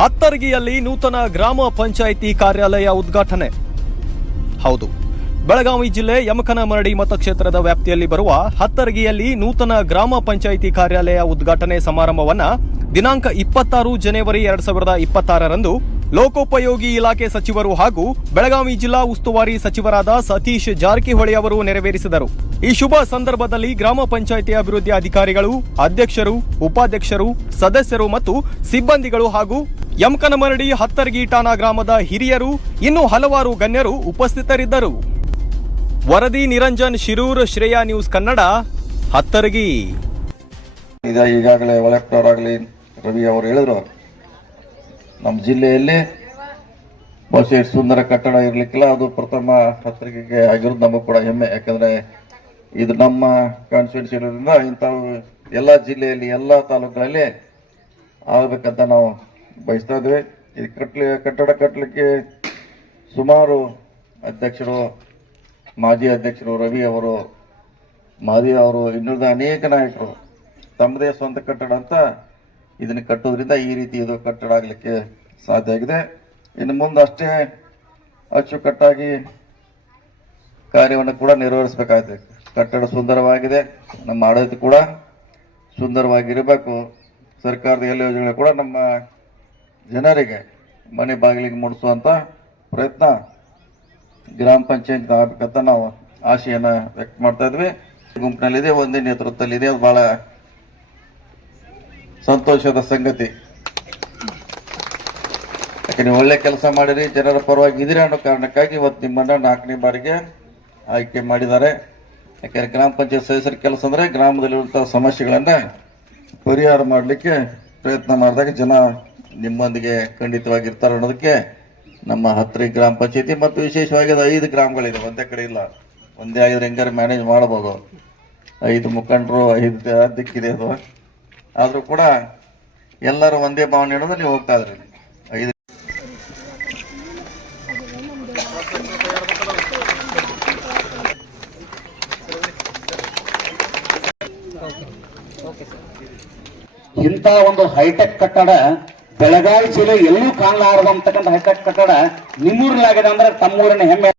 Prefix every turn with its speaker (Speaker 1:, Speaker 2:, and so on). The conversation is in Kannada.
Speaker 1: ಹತ್ತರ್ಗಿಯಲ್ಲಿ ನೂತನ ಗ್ರಾಮ ಪಂಚಾಯಿತಿ ಕಾರ್ಯಾಲಯ ಉದ್ಘಾಟನೆ. ಹೌದು, ಬೆಳಗಾವಿ ಜಿಲ್ಲೆ ಯಮಕನಮರಡಿ ಮತಕ್ಷೇತ್ರದ ವ್ಯಾಪ್ತಿಯಲ್ಲಿ ಬರುವ ಹತ್ತರಗಿಯಲ್ಲಿ ನೂತನ ಗ್ರಾಮ ಪಂಚಾಯಿತಿ ಕಾರ್ಯಾಲಯ ಉದ್ಘಾಟನೆ ಸಮಾರಂಭವನ್ನ ದಿನಾಂಕ ಇಪ್ಪತ್ತಾರು ಜನವರಿ ಎರಡ್ ಸಾವಿರದ ಇಪ್ಪತ್ತಾರರಂದು ಲೋಕೋಪಯೋಗಿ ಇಲಾಖೆ ಸಚಿವರು ಹಾಗೂ ಬೆಳಗಾವಿ ಜಿಲ್ಲಾ ಉಸ್ತುವಾರಿ ಸಚಿವರಾದ ಸತೀಶ್ ಜಾರಕಿಹೊಳಿ ಅವರು ನೆರವೇರಿಸಿದರು. ಈ ಶುಭ ಸಂದರ್ಭದಲ್ಲಿ ಗ್ರಾಮ ಪಂಚಾಯಿತಿ ಅಭಿವೃದ್ಧಿ ಅಧಿಕಾರಿಗಳು, ಅಧ್ಯಕ್ಷರು, ಉಪಾಧ್ಯಕ್ಷರು, ಸದಸ್ಯರು ಮತ್ತು ಸಿಬ್ಬಂದಿಗಳು ಹಾಗೂ ಯಮಕನಮರಡಿ ಹತ್ತರ್ಗಿ ಠಾಣಾ ಗ್ರಾಮದ ಹಿರಿಯರು, ಇನ್ನು ಹಲವಾರು ಗಣ್ಯರು ಉಪಸ್ಥಿತರಿದ್ದರು. ವರದಿ ನಿರಂಜನ್ ಶಿರೂರ್, ಶ್ರೇಯಾ ನ್ಯೂಸ್ ಕನ್ನಡ, ಹತ್ತರ್ಗಿ.
Speaker 2: ಈಗ ಈಗಾಗಲೇ ಆಗಲಿ, ರವಿ ಅವರು ಹೇಳಿದ್ರು, ನಮ್ಮ ಜಿಲ್ಲೆಯಲ್ಲಿ ಬಹುಶಃ ಸುಂದರ ಕಟ್ಟಡ ಇರಲಿಕ್ಕಿಲ್ಲ, ಅದು ಪ್ರಥಮ ಪತ್ರಿಕೆಗೆ ಆಗಿರೋದು ನಮಗೂ ಕೂಡ ಹೆಮ್ಮೆ, ಯಾಕಂದ್ರೆ ಇದು ನಮ್ಮ ಕಾನ್ಸ್ಟಿಟ್ಯೂನ್ಸಿ ಇರೋದ್ರಿಂದ ಇಂಥವು ಎಲ್ಲ ಜಿಲ್ಲೆಯಲ್ಲಿ, ಎಲ್ಲ ತಾಲೂಕುಗಳಲ್ಲಿ ಆಗಬೇಕಂತ ನಾವು ಬಯಸ್ತಾ ಇದ್ದೇವೆ ಇದು ಕಟ್ಟಲಿ ಕಟ್ಟಡ ಕಟ್ಟಲಿಕ್ಕೆ ಸುಮಾರು ಅಧ್ಯಕ್ಷರು, ಮಾಜಿ ಅಧ್ಯಕ್ಷರು, ರವಿ ಅವರು ಮಾದಿ ಅವರು, ಇನ್ನುಳಿದ ಅನೇಕ ನಾಯಕರು ತಮ್ಮದೇ ಸ್ವಂತ ಕಟ್ಟಡ ಅಂತ ಇದನ್ನು ಕಟ್ಟೋದ್ರಿಂದ ಈ ರೀತಿ ಇದು ಕಟ್ಟಡ ಆಗಲಿಕ್ಕೆ ಸಾಧ್ಯ ಆಗಿದೆ. ಇನ್ನು ಮುಂದೆ ಅಷ್ಟೇ ಅಚ್ಚುಕಟ್ಟಾಗಿ ಕಾರ್ಯವನ್ನು ಕೂಡ ನೆರವೇರಿಸಬೇಕಾಗಿದೆ ಕಟ್ಟಡ ಸುಂದರವಾಗಿದೆ, ನಮ್ಮ ಆಡಳಿತ ಕೂಡ ಸುಂದರವಾಗಿರಬೇಕು. ಸರ್ಕಾರದ ಎಲ್ಲ ಯೋಜನೆಗಳು ಕೂಡ ನಮ್ಮ ಜನರಿಗೆ ಮನೆ ಬಾಗಿಲಿಗೆ ಮೂಡಿಸುವಂಥ ಪ್ರಯತ್ನ ಗ್ರಾಮ ಪಂಚಾಯತ್ ಆಗಬೇಕಂತ ನಾವು ಆಶೆಯನ್ನು ವ್ಯಕ್ತ ಮಾಡ್ತಾ ಇದ್ವಿ. ಗುಂಪಿನಲ್ಲಿದೆ, ಒಂದೇ ನೇತೃತ್ವದಲ್ಲಿದೆ. ಅದು ಬಹಳ ಸಂತೋಷದ ಸಂಗತಿ. ಯಾಕೆ ಒಳ್ಳೆ ಕೆಲಸ ಮಾಡಿರಿ, ಜನರ ಪರವಾಗಿ ಇದ್ದೀರಿ ಅನ್ನೋ ಕಾರಣಕ್ಕಾಗಿ ಇವತ್ತು ನಿಮ್ಮನ್ನು ನಾಲ್ಕನೇ ಬಾರಿಗೆ ಆಯ್ಕೆ ಮಾಡಿದ್ದಾರೆ. ಯಾಕಂದ್ರೆ ಗ್ರಾಮ ಪಂಚಾಯತ್ ಸದಸ್ಯರ ಕೆಲಸ ಅಂದರೆ ಗ್ರಾಮದಲ್ಲಿರುವಂಥ ಸಮಸ್ಯೆಗಳನ್ನು ಪರಿಹಾರ ಮಾಡಲಿಕ್ಕೆ ಪ್ರಯತ್ನ ಮಾಡಿದಾಗ ಜನ ನಿಮ್ಮೊಂದಿಗೆ ಖಂಡಿತವಾಗಿರ್ತಾರೆ ಅನ್ನೋದಕ್ಕೆ ನಮ್ಮ ಹತ್ತಿರ ಗ್ರಾಮ ಪಂಚಾಯತಿ ಮತ್ತು ವಿಶೇಷವಾಗಿ ಅದು ಐದು ಗ್ರಾಮಗಳಿದೆ, ಒಂದೇ ಕಡೆ ಇಲ್ಲ. ಒಂದೇ ಆಗಿದ್ರೆ ಹೆಂಗಾರು ಮ್ಯಾನೇಜ್ ಮಾಡಬಹುದು ಐದು ಮುಖಂಡರು, ಐದು ದಿಕ್ಕಿದೆ ಅದು. ಆದರೂ ಕೂಡ ಎಲ್ಲರೂ ಒಂದೇ ಭಾವನೆ ಹಿಡಿದು ನೀವು ಹೋಗ್ತಾ ಇದ್ರಿ. ಐದು
Speaker 3: ಇಂಥ ಒಂದು ಹೈಟೆಕ್ ಕಟ್ಟಡ ಬೆಳಗಾವಿ ಜಿಲ್ಲೆ ಎಲ್ಲೂ ಕಾಣಲಾರದಂತಕ್ಕಂಥ ಹೈಕಟ್ ಕಟ್ಟಡ ನಿಮ್ಮೂರಲ್ಲಾಗಿದೆ ಅಂದ್ರೆ ತಮ್ಮೂರಿನ ಹೆಮ್ಮೆ.